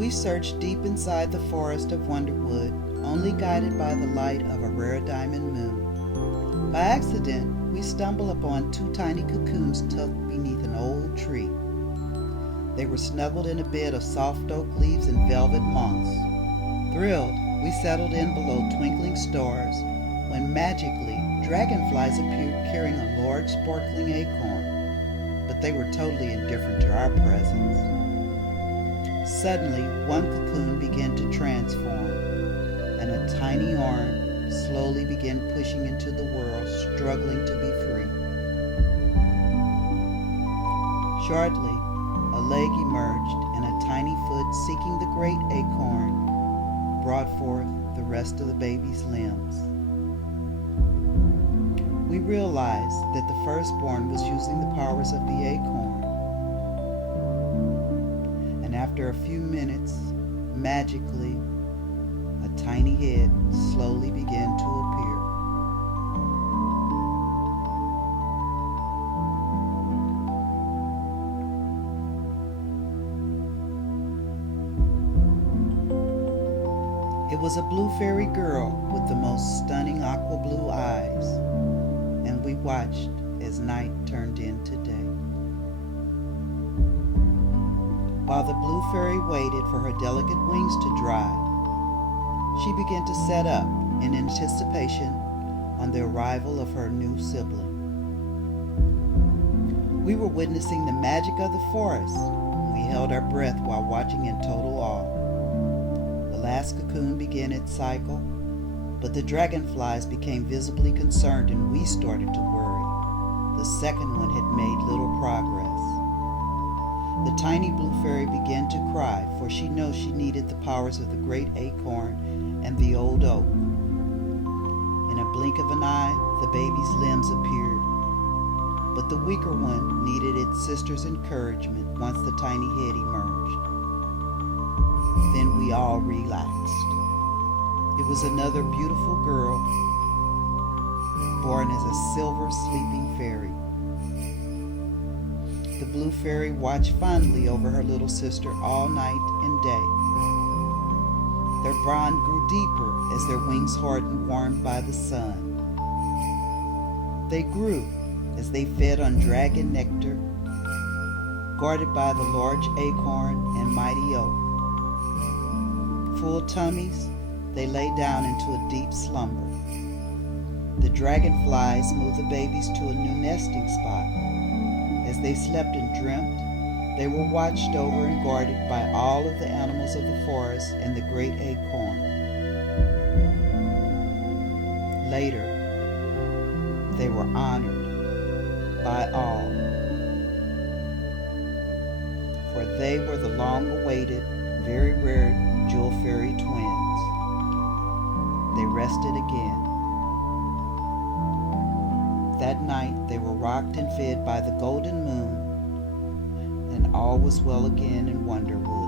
We searched deep inside the Forest of Wonderwood, only guided by the light of a rare diamond moon. By accident, we stumbled upon 2 tiny cocoons tucked beneath an old tree. They were snuggled in a bed of soft oak leaves and velvet moss. Thrilled, we settled in below twinkling stars when magically dragonflies appeared carrying a large sparkling acorn, but they were totally indifferent to our presence. Suddenly, one cocoon began to transform, and a tiny arm slowly began pushing into the world, struggling to be free. Shortly, a leg emerged, and a tiny foot seeking the great acorn brought forth the rest of the baby's limbs. We realized that the firstborn was using the powers of the acorn. And after a few minutes, magically, a tiny head slowly began to appear. It was a blue fairy girl with the most stunning aqua blue eyes, and we watched as night turned into day. While the blue fairy waited for her delicate wings to dry, she began to set up in anticipation on the arrival of her new sibling. We were witnessing the magic of the forest, and we held our breath while watching in total awe. The last cocoon began its cycle, but the dragonflies became visibly concerned and we started to worry. The second one had made little progress. The tiny blue fairy began to cry, for she knew she needed the powers of the great acorn and the old oak. In a blink of an eye, the baby's limbs appeared, but the weaker one needed its sister's encouragement once the tiny head emerged. Then we all relaxed. It was another beautiful girl, born as a silver sleeping fairy. The blue fairy watched fondly over her little sister all night and day. Their bond grew deeper as their wings hardened, warmed by the sun. They grew as they fed on dragon nectar, guarded by the large acorn and mighty oak. Full tummies, they lay down into a deep slumber. The dragonflies moved the babies to a new nesting spot. As they slept and dreamt, they were watched over and guarded by all of the animals of the forest and the great acorn. Later, they were honored by all, for they were the long-awaited, very rare jewel fairy twins. They rested again. That night they were rocked and fed by the golden moon, and all was well again in Wonderwood.